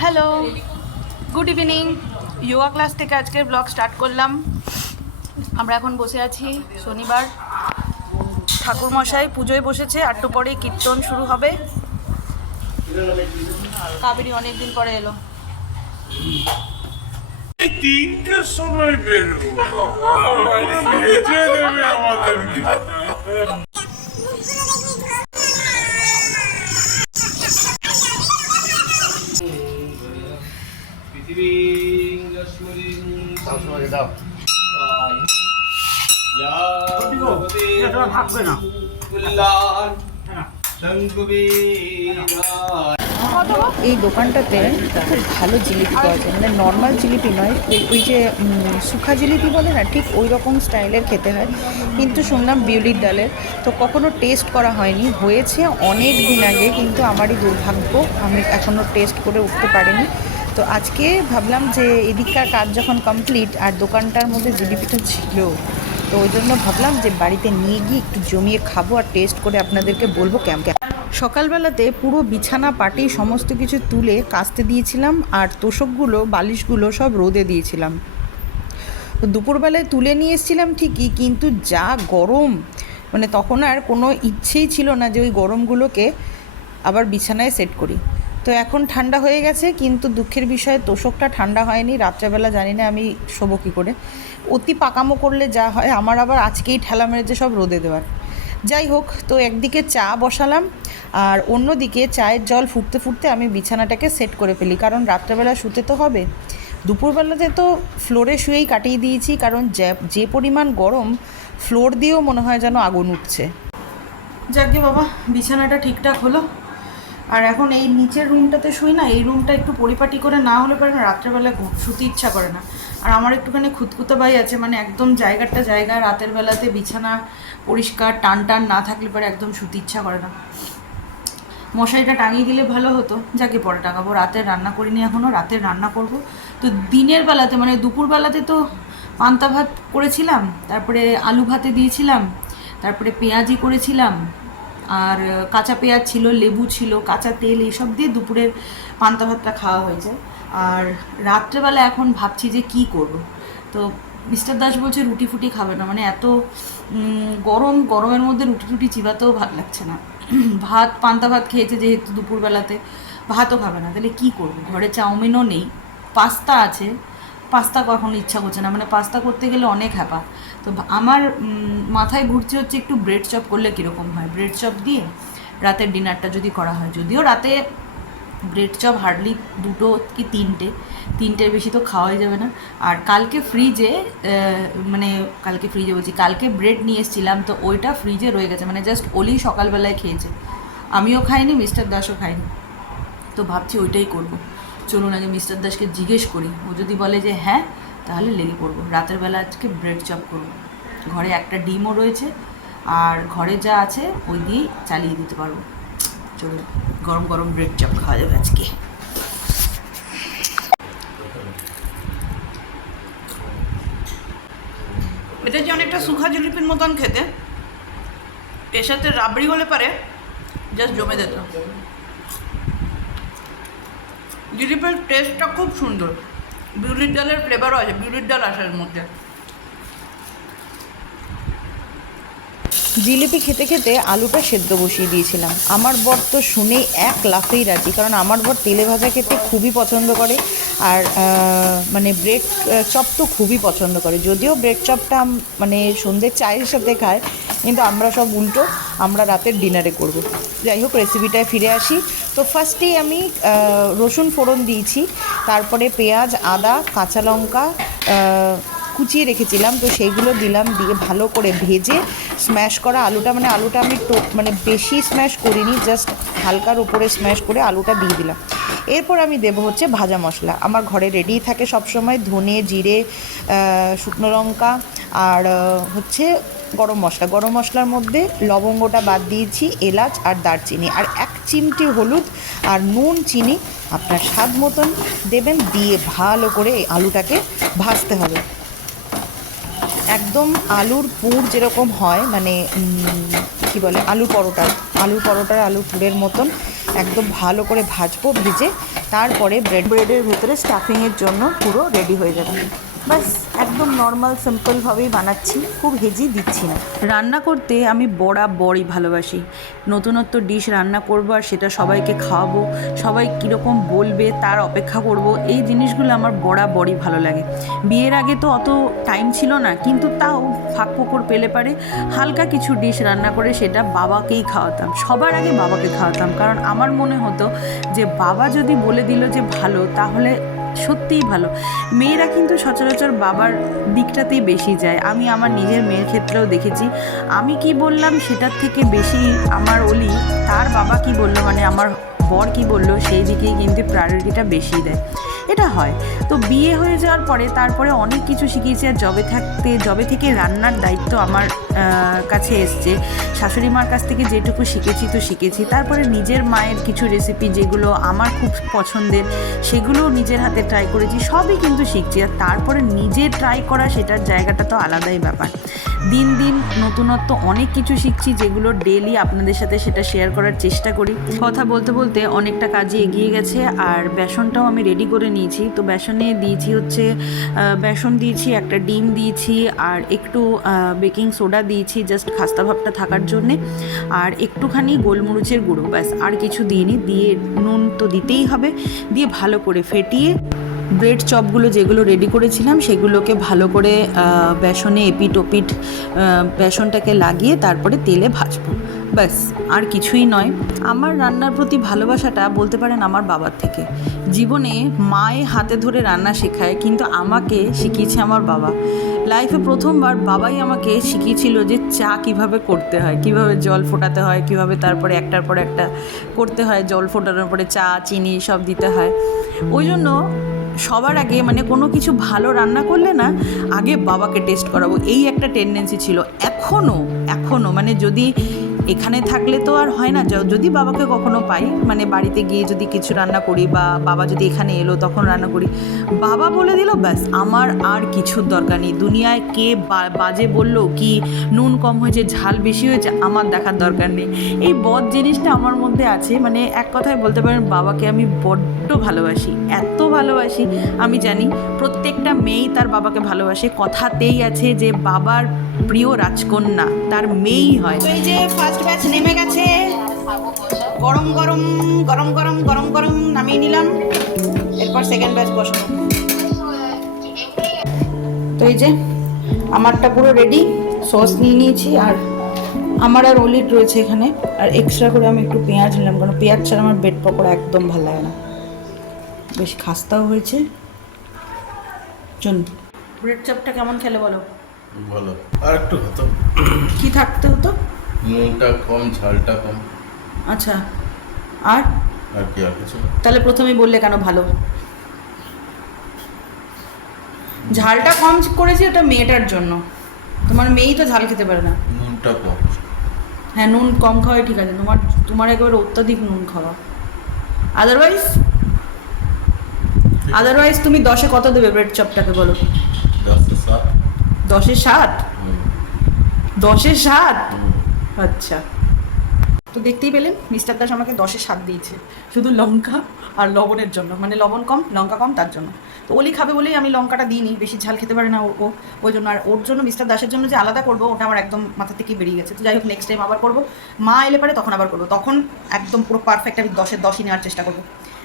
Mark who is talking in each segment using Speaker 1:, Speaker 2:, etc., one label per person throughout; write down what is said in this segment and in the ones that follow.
Speaker 1: Hello good evening yoga class থেকে আজকের blog start করলাম। আমরা এখন বসে আছি শনিবার। ঠাকুরমশাই পুজোয় বসেছে আটটু পরে কীর্তন শুরু হবে। কাবেরি অনেকদিন পরে এলো।
Speaker 2: তিনটের সময়
Speaker 3: বেরো কুল্লান শঙ্কুবীরায়
Speaker 4: এই দোকানটাতে খুব ভালো জিলিপি পাওয়া যায়। মানে নর্মাল জিলিপি নয়, ওই- যে শুখা জিলিপি বলে না, ঠিক ওই রকম স্টাইলের খেতে হয়। কিন্তু শুনলাম বিউলির ডালের। তো কখনো টেস্ট করা হয়নি। হয়েছে অনেক দিন আগে, কিন্তু আমারই দুর্ভাগ্য, আমি এখনও টেস্ট করে উঠতে পারিনি। তো আজকে ভাবলাম যে এদিককার কাজ যখন কমপ্লিট আর দোকানটার মধ্যে জিলিপিটা ছিল তো ওই জন্য ভাবলাম যে বাড়িতে নিয়ে গিয়ে একটু জমিয়ে খাব আর টেস্ট করে আপনাদেরকে বলব কেমন কেমন। সকালবেলাতে পুরো বিছানা পাটি সমস্ত কিছু তুলে কাচতে দিয়েছিলাম আর তোষকগুলো, বালিশগুলো সব রোদে দিয়েছিলাম। দুপুরবেলায় তুলে নিয়ে এসেছিলাম ঠিকই, কিন্তু যা গরম মানে তখন আর কোনো ইচ্ছেই ছিল না যে ওই গরমগুলোকে আবার বিছানায় সেট করি। তো এখন ঠান্ডা হয়ে গেছে, কিন্তু দুঃখের বিষয়ে তোষকটা ঠান্ডা হয়নি, রাত্রেবেলা জানি না আমি শোবো কী করে। অতি পাকামো করলে যা হয়, আমার আবার আজকেই ঠেলা মেরেছে সব রোদে দেওয়ার। যাই হোক, তো একদিকে চা বসালাম, আর অন্যদিকে চায়ের জল ফুটতে ফুটতে আমি বিছানাটাকে সেট করে ফেলি, কারণ রাত্রেবেলা শুতে তো হবে। দুপুরবেলাতে তো ফ্লোরে শুয়েই কাটিয়ে দিয়েছি, কারণ যে পরিমাণ গরম, ফ্লোর দিয়েও মনে হয় যেন আগুন উঠছে। যাকে বাবা, বিছানাটা ঠিকঠাক হলো। আর এখন এই নিচের রুমটাতে শুই না, এই রুমটা একটু পরিপাটি করে না হলে পারে না রাত্রেবেলা শুতে ইচ্ছা করে না। আর আমার একটুখানি খুঁতখুতো ভাই আছে মানে একদম জায়গাটা জায়গা, রাতের বেলাতে বিছানা পরিষ্কার, টান টান না থাকলে পরে একদম শুতে ইচ্ছা করে না। মশারিটা টাঙিয়ে দিলে ভালো হতো, যাকে পরে টাঙাবো, রাতের রান্না করিনি এখনও রাতের রান্না করব। তো দিনের বেলাতে মানে দুপুর বেলাতে তো পান্তা ভাত করেছিলাম, তারপরে আলু ভাতে দিয়েছিলাম, তারপরে পেঁয়াজি করেছিলাম আর কাঁচা পেঁয়াজ ছিল, লেবু ছিল, কাঁচা তেল, এইসব দিয়ে দুপুরের পান্তা ভাতটা খাওয়া হয়ে যায় আর রাত্রেবেলা এখন ভাবছি যে কি করব। তো মিস্টার দাস বলছে রুটি ফুটি খাবে না মানে এত গরম, গরমের মধ্যে রুটি টুটি চিবাতেও ভালো লাগছে না। ভাত, পান্তা ভাত খেয়েছে যেহেতু দুপুরবেলাতে, ভাতও খাবে না। তাহলে কি করব? ঘরে চাউমিনও নেই, পাস্তা আছে পাস্তা কখনো ইচ্ছা করছে না মানে পাস্তা করতে গেলে অনেক হ্যাপা। তো আমার মাথায় ঘুরছে হচ্ছে একটু ব্রেড চপ করলে কীরকম হয়? ব্রেড চপ দিয়ে রাতের ডিনারটা যদি করা হয়, যদিও রাতে ব্রেড চপ হার্ডলি দুটো কি তিনটে, তিনটের বেশি তো খাওয়াই যাবে না। আর কালকে ফ্রিজে মানে কালকে ফ্রিজে বলছি, কালকে ব্রেড নিয়ে এসেছিলাম, তো ওইটা ফ্রিজে রয়ে গেছে মানে জাস্ট ওলি সকালবেলায় খেয়েছে। আমিও খাইনি, মিস্টার দাসও খাইনি। তো ভাবছি ওইটাই করব। চলুন আগে মিস্টার দাসকে জিজ্ঞেস করি। ও যদি বলে যে হ্যাঁ তাহলে লেগে পড়ব। রাতের বেলা আজকে ব্রেড চপ করব। ঘরে একটা ডিমও রয়েছে, আর ঘরে যা আছে ওই দিয়েই চালিয়ে দিতে পারব। চলুন, গরম গরম ব্রেড চপ খাওয়া যাবে আজকে। এটা যে অনেকটা সুখা জিলিপির মতন খেতে, এর সাথে রাবড়ি হলে পারে জাস্ট জমে যেত। জিলিপির টেস্টটা খুব সুন্দর। বিউলির ডালের ফ্লেভারও আছে, বিউলির ডাল আসার মধ্যে। জিলিপি খেতে খেতে আলুটা সেদ্ধ বসিয়ে দিয়েছিলাম। আমার বর তো শুনেই এক লাফেই রাজি, কারণ আমার বর তেলে ভাজা খেতে খুবই পছন্দ করে, আর মানে ব্রেড চপ তো খুবই পছন্দ করে। যদিও ব্রেড চপটা মানে সন্ধ্যের চায়ের সাথে খায় কিন্তু আমরা সব উল্টো, আমরা রাতের ডিনারে করব। যাই হোক রেসিপিটায় ফিরে আসি। তো ফার্স্টেই আমি রসুন ফোড়ন দিয়েছি, তারপরে পেঁয়াজ, আদা, কাঁচা লঙ্কা কুচিয়ে রেখেছিলাম। তো সেইগুলো দিলাম, দিয়ে ভালো করে ভেজে স্ম্যাশ করা আলুটা মানে আলুটা আমি মানে বেশি স্ম্যাশ করিনি জাস্ট হালকার উপরে স্ম্যাশ করে আলুটা দিয়ে দিলাম। এরপর আমি দেব হচ্ছে ভাজা মশলা। আমার ঘরে রেডিই থাকে সবসময় ধনে, জিরে শুকনো লঙ্কা, আর হচ্ছে গরম মশলা। গরম মশলার মধ্যে লবঙ্গটা বাদ দিয়েছি, এলাচ আর দারচিনি। আর এক চিমটি হলুদ আর নুন, চিনি আপনার স্বাদ মতন দেবেন, দিয়ে ভালো করে এই আলুটাকে ভাজতে হবে। একদম আলুর পুর যেরকম হয় মানে কি বলে, আলু পরোটা আলুর পরোটার আলু পুরের মতন একদম ভালো করে ভাজবো, ভেজে তারপরে ব্রেড ব্রেডের ভেতরে স্টাফিংয়ের জন্য পুরো রেডি হয়ে যাবে। বাস একদম নর্মাল সিম্পলভাবেই বানাচ্ছি, খুব হেজি দিচ্ছি না। রান্না করতে আমি বড়া বড়ই ভালোবাসি। নতুনত্ব ডিশ রান্না করব আর সেটা সবাইকে খাওয়াবো, সবাই কীরকম বলবে, তার অপেক্ষা করব, এই জিনিসগুলো আমার বড়া বড়ই ভালো লাগে। বিয়ের আগে তো অত টাইম ছিল না, কিন্তু তাও ফাঁক ফোকর পেলে পারে, হালকা কিছু ডিশ রান্না করে সেটা বাবাকেই খাওয়াতাম। সবার আগে বাবাকে খাওয়াতাম, কারণ আমার মনে হতো যে বাবা যদি বলে দিল যে ভালো, তাহলে সত্যিই ভালো। মেয়েরা কিন্তু সচরাচর বাবার দিকটাতেই বেশি যায়। আমি আমার নিজের মেয়ের ক্ষেত্রেও দেখেছি। আমি কি বললাম সেটার থেকে বেশি আমার অলি, তার বাবা কি বলল মানে আমার বর কি বলল সেই দিকেই কিন্তু প্রায়োরিটিটা বেশি দেয়। এটা হয়। তো বিয়ে হয়ে যাওয়ার পরে তারপরে অনেক কিছু শিখিয়েছি আর জবে থাকতে জবে থেকে রান্নার দায়িত্ব আমার কাছে এসছে। শাশুড়ি মার কাছ থেকে যেটুকু শিখেছি তো শিখেছি। তারপরে নিজের মায়ের কিছু রেসিপি যেগুলো আমার খুব পছন্দের সেগুলোও নিজের হাতে ট্রাই করেছি, সবই কিন্তু শিখছি। আর তারপরে নিজে ট্রাই করা সেটার জায়গাটা তো আলাদাই ব্যাপার। দিন দিন নতুনত্ব অনেক কিছু শিখছি, যেগুলো ডেলি আপনাদের সাথে সেটা শেয়ার করার চেষ্টা করি। কথা বলতে বলতে অনেকটা কাজে এগিয়ে গেছে, আর বেসনটাও আমি রেডি করে নিয়েছি তো বেসনে দিয়েছি হচ্ছে বেসন দিয়েছি, একটা ডিম দিয়েছি, আর একটু বেকিং সোডা দিয়েছি জাস্ট খাস্তা ভাবটা থাকার জন্যে। আর একটুখানি গোলমরিচের গুঁড়ো, ব্যাস, আর কিছু দিইনি। দিয়ে নুন তো দিতেই হবে। দিয়ে ভালো করে ফেটিয়ে ব্রেড চপগুলো যেগুলো রেডি করেছিলাম, সেগুলোকে ভালো করে বেসনে এপিট ওপিট বেসনটাকে লাগিয়ে তারপরে তেলে ভাজবো। ব্যাস, আর কিছুই নয়। আমার রান্নার প্রতি ভালোবাসাটা বলতে পারেন আমার বাবার থেকে। জীবনে মায়ে হাতে ধরে রান্না শেখায়, কিন্তু আমাকে শিখিয়েছে আমার বাবা। লাইফে প্রথমবার বাবাই আমাকে শিখিয়েছিল যে চা কীভাবে করতে হয়, কীভাবে জল ফোটাতে হয়, কীভাবে তারপরে একটার পর একটা করতে হয়, জল ফোটানোর পরে চা, চিনি সব দিতে হয়। ওই জন্য সবার আগে মানে কোনো কিছু ভালো রান্না করলে না, আগে বাবাকে টেস্ট করাবো। এই একটা টেন্ডেন্সি ছিল। এখনও এখনও মানে যদি এখানে থাকলে তো আর হয় না যদি বাবাকে কখনো পাই মানে বাড়িতে গিয়ে যদি কিছু রান্না করি বা বাবা যদি এখানে এলো তখন রান্না করি, বাবা বলে দিল, ব্যাস, আমার আর কিছুর দরকার নেই। দুনিয়ায় কে বাজে বলল কি, নুন কম হয়েছে, ঝাল বেশি হয়েছে, আমার দেখার দরকার নেই। এই বদ জিনিসটা আমার মধ্যে আছে মানে এক কথায় বলতে পারেন, বাবাকে আমি বড্ড ভালোবাসি, এত ভালোবাসি, আমি জানি প্রত্যেকটা মেয়েই তার বাবাকে ভালোবাসে। কথাতেই আছে যে, বাবার প্রিয় রাজকন্যা, তার মেয়েই হয়। ফার্স্ট ব্যাচ নেমে গেছে। গরম গরম গরম গরম গরম গরম নামিয়ে নিলাম। এরপর সেকেন্ড ব্যাচ বসাবো। তো এই যে আমারটা পুরো রেডি সস নিয়ে নিয়েছি আর আমার আর অলিড রয়েছে এখানে। আর এক্সট্রা করে আমি একটু পেঁয়াজ নিলাম কারণ পেঁয়াজ ছাড়া আমার বেড পকোড়া একদম ভালো লাগে না। বেশ খাস্তাও হয়েছে। চুন ব্রেড চপটা কেমন খেলে বলো?
Speaker 5: ভালো। আর একটু হতো।
Speaker 4: কি থাকতে হতো?
Speaker 5: নুনটা কম ঝালটা কম।
Speaker 4: আচ্ছা আর?
Speaker 5: আর কি আর কিছু
Speaker 4: তাহলে প্রথমেই বললে কেন ভালো? ঝালটা কম করেছি ওটা মেয়েটার জন্য। তোমার মেয়েই তো ঝাল খেতে পারে না।
Speaker 5: নুনটা কম।
Speaker 4: হ্যাঁ নুন কম খাওয়াই ঠিক আছে। তোমার তোমার একেবারে অত্যাধিক নুন খাওয়া। আদারওয়াইজ আদারওয়াইজ তুমি দশে কত দেবে ব্রেড চপটাকে বলো?
Speaker 5: দশটা সাত।
Speaker 4: দশে সাত?
Speaker 5: হুম,
Speaker 4: দশে সাত। আচ্ছা। তো দেখতেই পেলেন, মিস্টার দাস আমাকে দশে সাত দিয়েছে। শুধু লঙ্কা আর লবণের জন্য। মানে লবণ কম, লঙ্কা কম, তার জন্য। তো ওলি খাবে বলেই আমি লঙ্কাটা দিইনি। বেশি ঝাল খেতে পারে না ও ওই জন্য আর ওর জন্য মিস্টার দাসের জন্য যে আলাদা করব, ওটা আমার একদম মাথা থেকেই বেরিয়ে গেছে। তো যাই হোক নেক্সট টাইম আবার করব। মা এলে পারে, তখন আবার করব। তখন একদম পুরো পারফেক্ট আমি দশের দশই নেওয়ার চেষ্টা করব।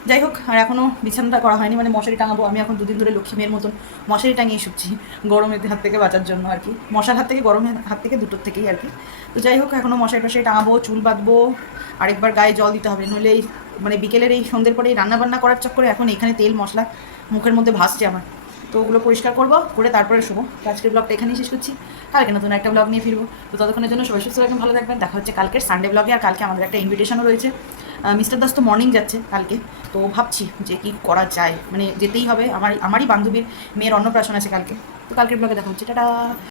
Speaker 4: যাই হোক, আর এখনও বিছানাটা করা হয়নি মানে মশারি টাঙাবো। আমি এখন দুদিন ধরে লক্ষ্মীমের মতন মশারি টাঙিয়ে শুচ্ছি, গরমের হাত থেকে বাঁচার জন্য আর কি। মশার হাত থেকে, গরমের হাত থেকে, দুটোর থেকেই আর কি। তো যাই হোক এখনও মশারি টশারি টাঙাবো, চুল বাঁধবো, আরেকবার গায়ে জল দিতে হবে। নইলে এই মানে বিকেলের এই সন্ধ্যের পরে এই রান্নাবান্না করার চক্করে এখন এখানে তেল, মশলা মুখের মধ্যে ভাসছে আমার। তো ওগুলো পরিষ্কার করব, করে তারপরে শুভ আজকের ব্লগটা এখানেই শেষ করছি। কালকে নতুন একটা ব্লগ নিয়ে ফিরবো। তো ততক্ষণের জন্য সবাই সুস্থ থাকবেন, ভালো থাকবেন। দেখা হচ্ছে কালকের সানডে ব্লগে আর কালকে আমাদের একটা ইনভিটেশনও রয়েছে। মিস্টার দাস তো মর্নিং যাচ্ছে কালকে। তো ভাবছি যে কি করা যায়। মানে যেতেই হবে। আমার আমারই বান্ধবীর মেয়ের অন্নপ্রাশন আছে কালকে। তো কালকের ব্লগে দেখা হচ্ছে। টাটা!